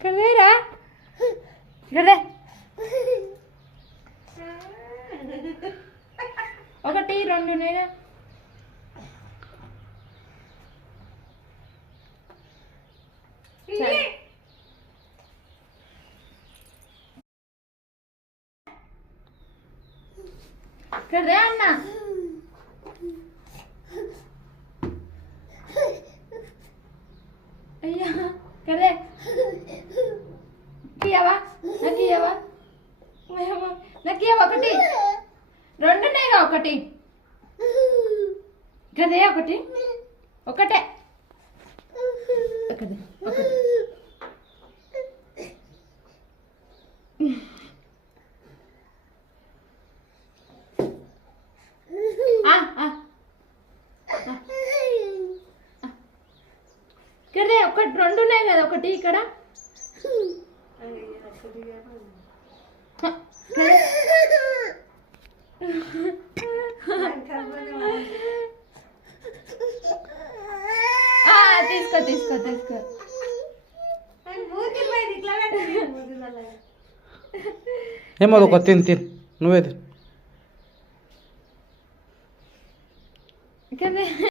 కదేరా కదే ఒకటి రెండు నేనా కదే అన్న అయ్యా కదే ఇయ్యవా నాకు ఇయ్యవా నాకు ఇయ్యవా ఒకటి రెండున్నాయిగా ఒకటి కదే ఒకటి ఒకటే ఒకటి ఒకటి కదే ఒకటి రెండు ఉన్నాయి కదా ఒకటి ఇక్కడ తీసుకో తీసుకో తీసుకో ఏమో ఒక తిని నువ్వే కదే